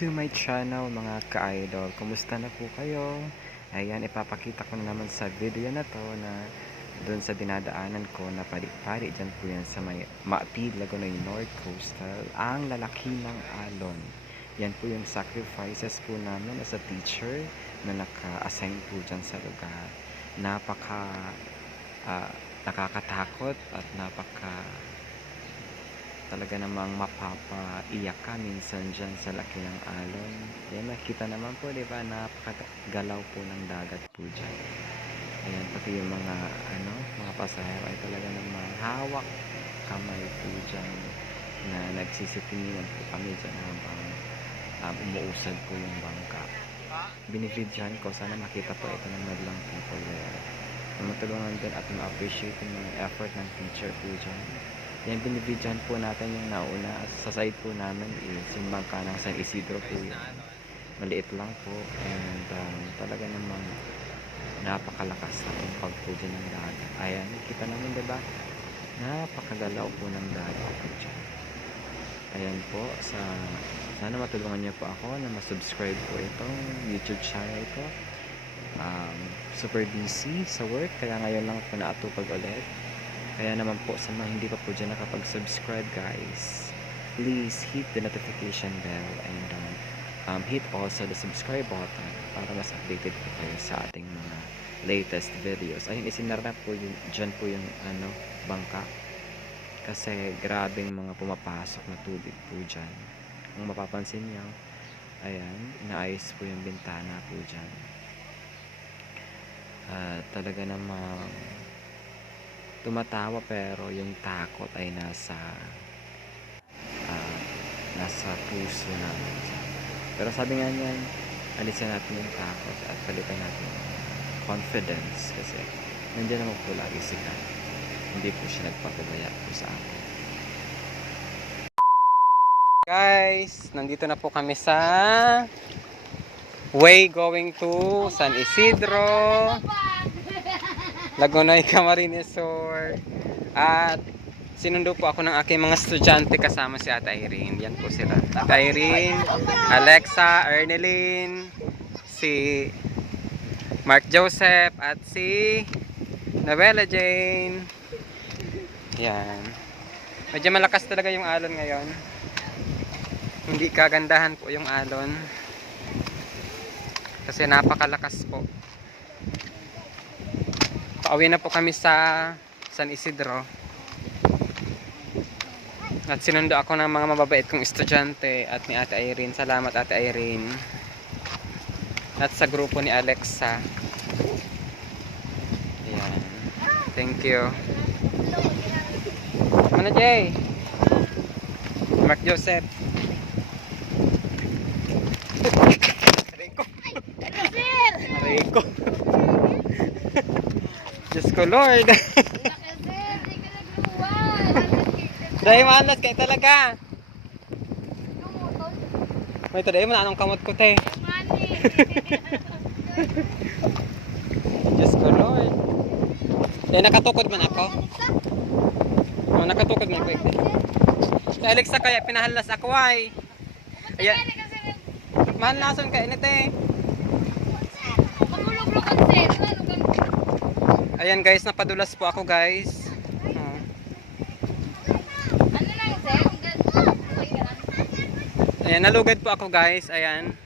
to my channel mga ka-idol. Kumusta na po kayo? Ayan, ipapakita ko na naman sa video na to na doon sa dinadaanan ko na pari-pari dyan po yan sa may Maapid, Lagonoy North Coastal, ang lalaki ng alon. Yan po yung sacrifices po namin as a teacher na naka-assign po dyan sa lugar. Nakakatakot at talaga namang mapapaiyak ka minsan dyan sa laki ng alon. Yan, nakita naman po, di ba? Napakagalaw po ng dagat po dyan. Ayan, pati yung mga pasahero ay talaga namang hawak kamay po dyan na nagsisitinginan po kami dyan habang umuusad po yung bangka. Binibidyan ko, sana makita po ito ng madlang people there. Na matulungan din at ma-appreciate yung effort ng teacher po dyan. Yan, binibidyan po natin yung nauna. Sa side po namin is yung bangka ng San Isidro po yun. Maliit lang po. And talaga namang napakalakas na yung pagpujo ng dagat. Ayan, kita namin, diba? Napakagalaw po ng dagat po dyan. Ayan po, sana matulungan niyo po ako na ma-subscribe po itong YouTube channel ko. Super busy sa work, kaya ngayon lang po naatupag ulit. Kaya naman po sa mga hindi pa po dyan nakapag-subscribe, guys, please hit the notification bell and hit also the subscribe button para mas updated po kayo sa ating mga latest videos. Ayun, isinara po yun, dyan po yung bangka kasi grabing mga pumapasok na tubig po dyan. Kung mapapansin nyo, ayan, inaayos po yung bintana po dyan. Talaga namang tumatawa pero yung takot ay nasa puso namin. Pero sabi nga niyan, alisin natin yung takot at palitan natin yung confidence kasi nandiyan naman po lagi si God. Hindi po siya nagpapabaya po sa akin. Guys, nandito na po kami sa way going to San Isidro, Lagonoy Camarines Sur. At sinundo po ako ng aking mga estudyante kasama si Ate Irene. Yan po sila. Ate Irene, Alexa, Erneline, si Mark Joseph at si Novella Jane. Yan. Medyo malakas talaga yung alon ngayon. Hindi kagandahan po yung alon kasi napakalakas po. Pauwi na po kami sa San Isidro. At sinundo ako ng mga mababait kong estudyante at ni Ate Irene. Salamat Ate Irene. At sa grupo ni Alexa. Ayan. Thank you. Ano Jay? Mark Joseph. Rico. Diyos ko Lord. Dahil malas kayo talaga. May ito dahil mo na anong kamot ko te. Diyos ko Lord. Dahil nakatukod man ako. Nakatukod man ako. Si Alexa kaya pinahalas ako ay. Ayan. Mahal nason ka init eh. Ayan guys, napadulas po ako guys. Ayan, nalugad po ako guys. Ayan.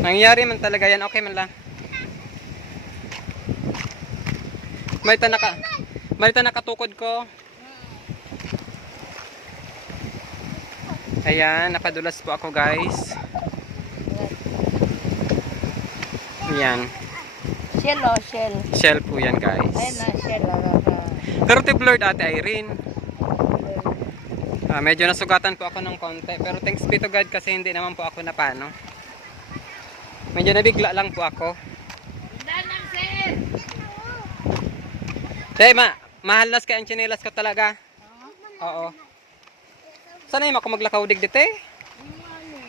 Nangyayari man talaga yan. Okay man lang. Malita nakatukod ko. Ayan, napadulas po ako guys. Ayan. Shell o, shell. Shell po yan guys. Ayan na, shell. Pero tip Lord Ate Irene. Medyo nasugatan po ako ng konti. Pero thanks be to God kasi hindi naman po ako napano. Medyo nabigla lang po ako. Day, mahalas ka ang tsinelas ko talaga. Oo. Sana yung ako maglakaw digdit eh.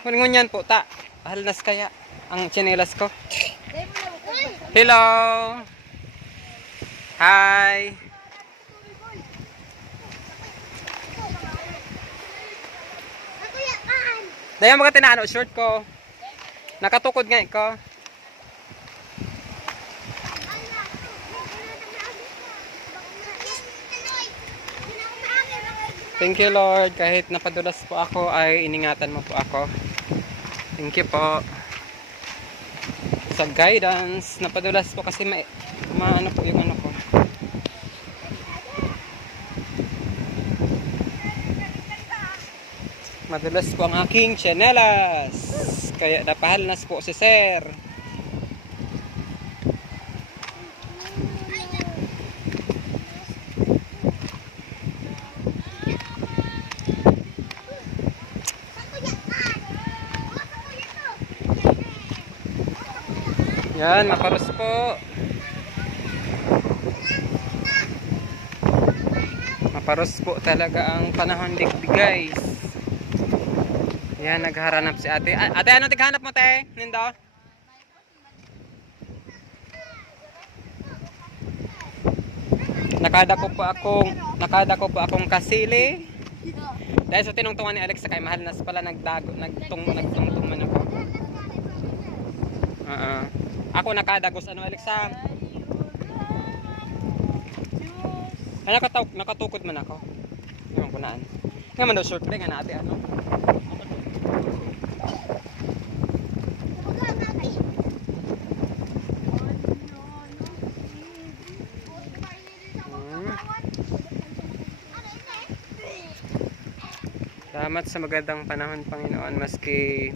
Ngunyan po ta. Mahalas kaya ang tsinelas ko. Hello. Hi. Dayan mga tinano, short ko. Nakatukod nga ko. Thank you Lord, kahit napadulas po ako ay iningatan mo po ako. Thank you po sa guidance. Napadulas po kasi maano po yung ano ko. Madulas po ang aking tsinelas. Kaya napahalnas po si Sir. Yan, maparos po. Maparos po talaga ang panahon digdi guys. Yan, naghahanap si ate. Ate, ano tighanap mo te? Nindo? Nakada ko po akong kasili. Dahil sa tinungtungan ni Alexa kay mahal nas pala nagtungtong man ako. Ako nakadagos ano Alexa? Nakatukod man ako. Yung kunaan. Nga man daw short play nga natin ano. Salamat sa magandang panahon, Panginoon, maski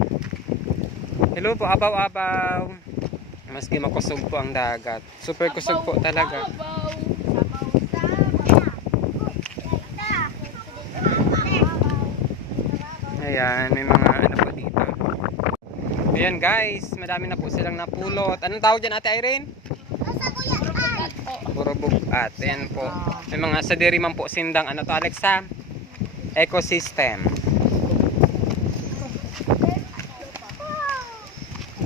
hello po, abaw-abaw, maski makusog po ang dagat, super kusog po talaga. Ayan, may mga ano po dito. Ayan guys, madami na po silang napulot. Anong tawag dyan Ate Irene? Puro bugat. Ayan po, may mga sa diriman po sindang ano to Alexa? Ecosystem.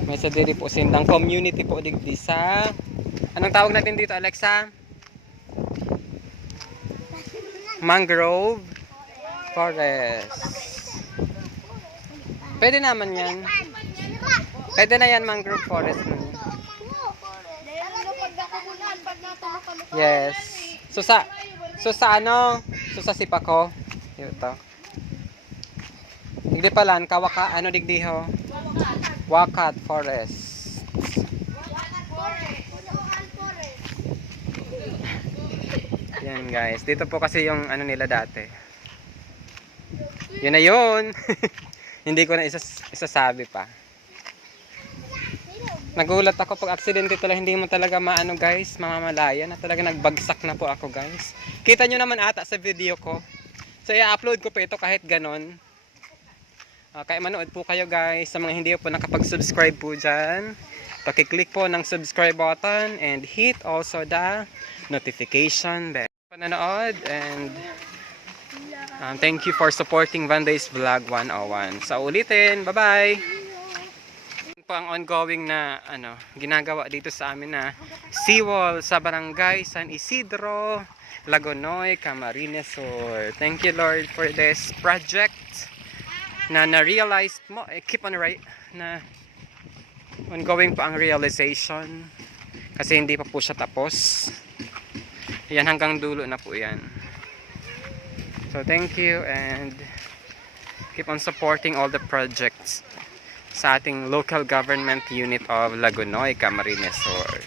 May sa diri po sindang community po digdi sa anong tawag natin dito Alexa? Mangrove forest. Pwede naman yan. Pwede na yan mangrove forest. Yes. So sa ano? So sa Sipako. Ito. Hindi pala kawaka ano digdiho? Wakat forest. Yan guys. Dito po kasi yung ano nila dati. Yun na yun. Hindi ko na isasabi pa. Nagulat ako pag aksidente talaga, hindi mo talaga maano guys, mamamalaya na talaga nagbagsak na po ako guys. Kita nyo naman ata sa video ko. So i-upload ko po ito kahit ganon. Kaya manood po kayo guys. Sa mga hindi po nakapag-subscribe po dyan, pakiclick po ng subscribe button and hit also the notification bell. Panonood and thank you for supporting Vanday's Vlog 101. So ulitin, bye bye! Po ang ongoing na ginagawa dito sa amin na seawall sa barangay San Isidro, Lagonoy, Camarines Sur. Thank you Lord for this project na na-realized mo. Keep on right na ongoing pa ang realization kasi hindi pa po siya tapos. Yan hanggang dulo na po yan. So thank you and keep on supporting all the projects sa ating local government unit of Lagonoy, Camarines Sur.